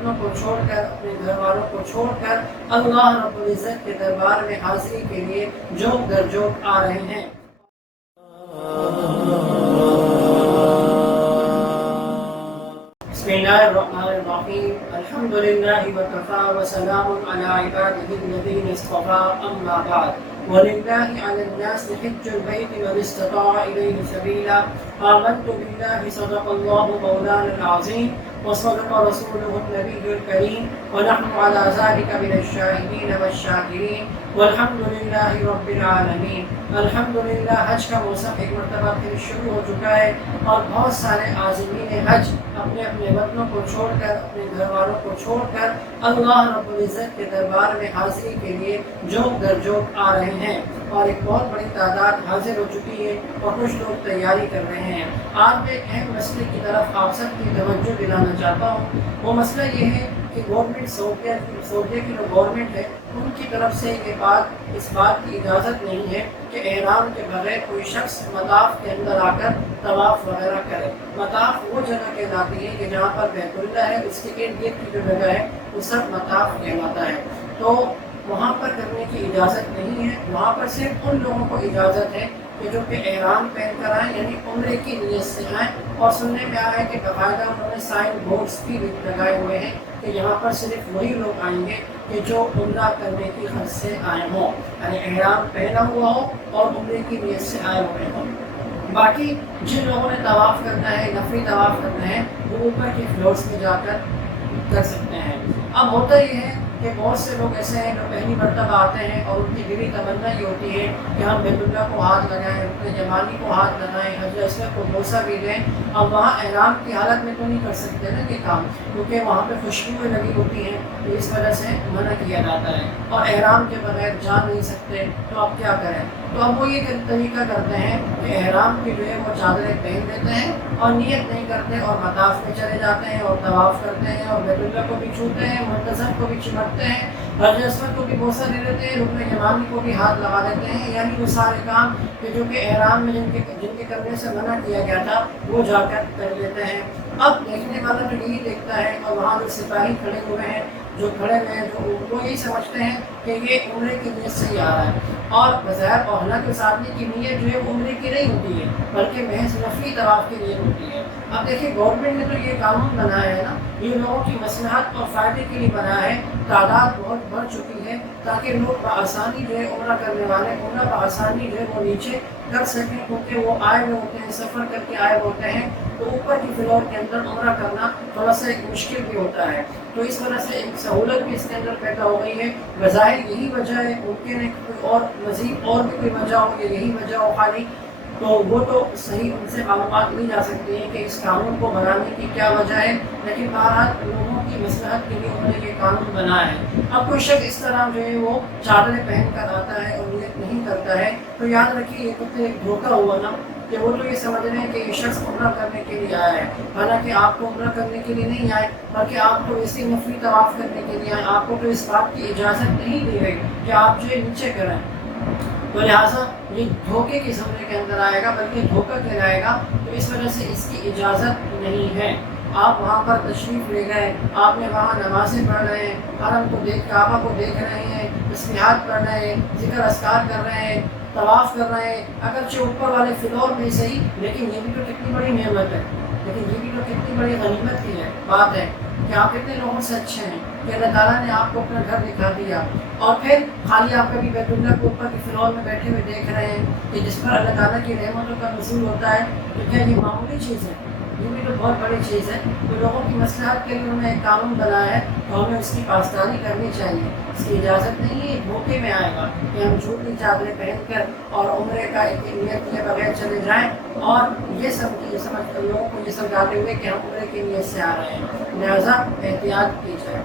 وطنوں کو چھوڑ کر، اپنے گھر والوں کو چھوڑ کر اللہ رب العزت کے دربار میں حاضری کے لیے جوک در جوک آ رہے ہیں۔ بسم اللہ الرحمن الرحیم، الحمد للہ وکفیٰ وسلام علی عبادہ الذین اصطفیٰ، اما بعد، وَلِلَّهِ عَلَى النَّاسِ حِجُّ الْبَيْتِ مَنِ اسْتَطَاعَ إِلَيْهِ سَبِيلًا آمَنْتُ بِاللَّهِ صدق اللَّهُ مَوْلَانَا الْعَظِيمُ وصدق رسوله النبي الكريم ونحن على ذلك من الشاهدين والشاكرين والحمد لله رب العالمین۔ الحمد للہ حج کا موسم ایک مرتبہ پھر شروع ہو چکا ہے اور بہت سارے عازمین حج اپنے اپنے وطنوں کو چھوڑ کر، اپنے گھر والوں کو چھوڑ کر اللہ رب العزت کے دربار میں حاضری کے لیے جوک در جوک آ رہے ہیں، اور ایک بہت بڑی تعداد حاضر ہو چکی ہے اور کچھ لوگ تیاری کر رہے ہیں۔ آج میں ایک اہم مسئلے کی طرف آپ سب کی توجہ دلانا چاہتا ہوں۔ وہ مسئلہ یہ ہے کہ گورنمنٹ سعودیہ کی جو گورنمنٹ ہے ان کی طرف سے اس بات کی اجازت نہیں ہے کہ احرام کے بغیر کوئی شخص مطاف کے اندر آ کر طواف وغیرہ کرے۔ مطاف وہ جگہ کہلاتی ہے کہ جہاں پر بیت اللہ ہے، اس کے ارد گرد کی جو جگہ ہے وہ سب مطاف کہلاتا ہے، تو وہاں پر کرنے کی اجازت نہیں ہے۔ وہاں پر صرف ان لوگوں کو اجازت ہے کہ جو کہ احرام پہن کر آئیں، یعنی عمرے کی نیت سے آئیں، اور سننے میں آیا ہے کہ باقاعدہ انہوں نے سائن بورڈز بھی لگائے ہوئے ہیں کہ یہاں پر صرف وہی لوگ آئیں گے کہ جو عمرہ کرنے کی غرض سے آئے ہوں، یعنی احرام پہنا ہوا ہو اور عمرے کی نیت سے آئے ہوئے ہوں۔ باقی جن لوگوں نے طواف کرنا ہے، نفلی طواف کرنا ہے، وہ اوپر کے فلورس پہ جا کر کر سکتے ہیں۔ اب ہوتا یہ ہے کہ بہت سے لوگ ایسے ہیں جو پہلی مرتبہ آتے ہیں اور ان کی دلی تمنا یہ ہوتی ہے کہ ہم بیت اللہ کو ہاتھ لگائیں، رکن یمانی کو ہاتھ لگائیں، حجر اسود کو بوسہ بھی دیں۔ اب وہاں احرام کی حالت میں تو نہیں کر سکتے نا یہ کام، کیونکہ وہاں پہ خوشبوئیں لگی ہوتی ہیں، تو اس وجہ سے منع کیا جاتا ہے، اور احرام کے بغیر جا نہیں سکتے، تو اب کیا کریں؟ تو اب وہ یہ طریقہ کرتے ہیں کہ احرام کی جو ہے وہ چادریں پہن لیتے ہیں اور نیت نہیں کرتے اور مطاف میں چلے جاتے ہیں اور طواف کرتے ہیں اور بیت اللہ کو بھی چھوتے ہیں، منتظم کو بھی چمٹتے ہیں، حجر اسود کو بھی بوسہ دے دیتے ہیں، رکن یمانی کو بھی ہاتھ لگا دیتے ہیں، یعنی وہ سارے کام کہ جو کہ احرام میں جن کے کرنے سے منع کیا گیا تھا وہ جا کر لیتے ہیں۔ اب دیکھنے والا جو یہی دیکھتا ہے، اور وہاں جو سپاہی کھڑے ہوئے ہیں، جو کھڑے ہوئے ہیں، جو وہ یہی سمجھتے ہیں کہ یہ عمرے کی نیت سے ہی آ رہا ہے، اور بظاہر اور حالانکہ اس آدمی کی نیت جو ہے وہ عمرے کی نہیں ہوتی ہے بلکہ محض نفلی طواف کی نیت ہوتی ہے۔ اب دیکھیں گورنمنٹ نے تو یہ قانون بنایا ہے نا، یہ لوگوں کی مصلحت اور فائدے کے لیے بنایا ہے، تعداد بہت بڑھ چکی ہے تاکہ لوگ بآسانی جو ہے عمرہ کرنے والے عمرہ بآسانی جو ہے وہ نیچے کر سکیں، کیونکہ وہ آئے ہوئے ہوتے ہیں، سفر کر کے آئے ہوتے ہیں، تو اوپر کی فلور کے اندر عمرہ کرنا تھوڑا سا ایک مشکل بھی ہوتا ہے، تو اس وجہ سے ایک سہولت بھی اس کے اندر پیدا ہو گئی ہے۔ بظاہر یہی وجہ ہے، ممکن ہے کہ کوئی اور مزید اور بھی کوئی وجہ ہو یا یہی وجہ ہو خالی، تو وہ تو صحیح ان سے معلومات لی جا سکتی ہیں کہ اس قانون کو بنانے کی کیا وجہ ہے، لیکن بہرحال لوگوں کی مصلحت کے لیے انہوں نے یہ قانون بنایا ہے۔ اب کوئی شخص اس طرح جو ہے وہ چادریں پہن کر آتا ہے اور نیت نہیں کرتا ہے، تو یاد رکھیے یہ تو ایک دھوکہ ہوا نا، کہ وہ تو یہ سمجھ رہے ہیں کہ یہ شخص عمرہ کرنے کے لیے آیا ہے، حالانکہ آپ کو عمرہ کرنے کے لیے نہیں آئے بلکہ آپ کو اسی نفلی طواف کرنے کے لیے آئے۔ آپ کو تو اس بات کی اجازت نہیں دی گئی کہ آپ جو ہے نیچے کریں، تو لہٰذا یہ دھوکے کے زمرے کے اندر آئے گا، بلکہ دھوکہ کہلائے گا، تو اس وجہ سے اس کی اجازت نہیں ہے۔ آپ وہاں پر تشریف لے گئے، آپ نے وہاں نمازیں پڑھ رہے ہیں، حرم کو کعبہ کو دیکھ رہے ہیں، تسبیحات پڑھ رہے ہیں، ذکر اذکار کر رہے ہیں، طواف کر رہے ہیں، اگرچہ اوپر والے فلور میں صحیح، لیکن یہ بھی تو کتنی بڑی نعمت ہے، لیکن یہ بھی تو کتنی بڑی غنیمت کی ہے بات ہے کہ آپ کتنے لوگوں سے اچھے ہیں کہ اللہ تعالیٰ نے آپ کو اپنا گھر دکھا دیا، اور پھر خالی آپ کبھی بیت اللہ کو اوپر کی فلور میں بیٹھے ہوئے دیکھ رہے ہیں کہ جس پر اللہ تعالیٰ کی رحمتوں کا نزول ہوتا ہے، تو کیا یہ معمولی چیز ہے؟ یہ بھی تو بہت بڑی چیز ہے۔ تو لوگوں کی مصلحت کے لیے انہوں نے ایک قانون بنایا ہے، تو ہمیں اس کی پاسداری کرنی چاہیے۔ اس کی اجازت نہیں ہے، دھوکے میں آئے گا کہ ہم جھوٹی چادریں پہن کر اور عمرے کا نیت کیے بغیر چلے جائیں، اور یہ سمجھ کر لوگوں کو یہ سمجھاتے ہوئے کہ ہم عمرے کی نیت سے آ رہے ہیں، لہٰذا احتیاط کی جائے۔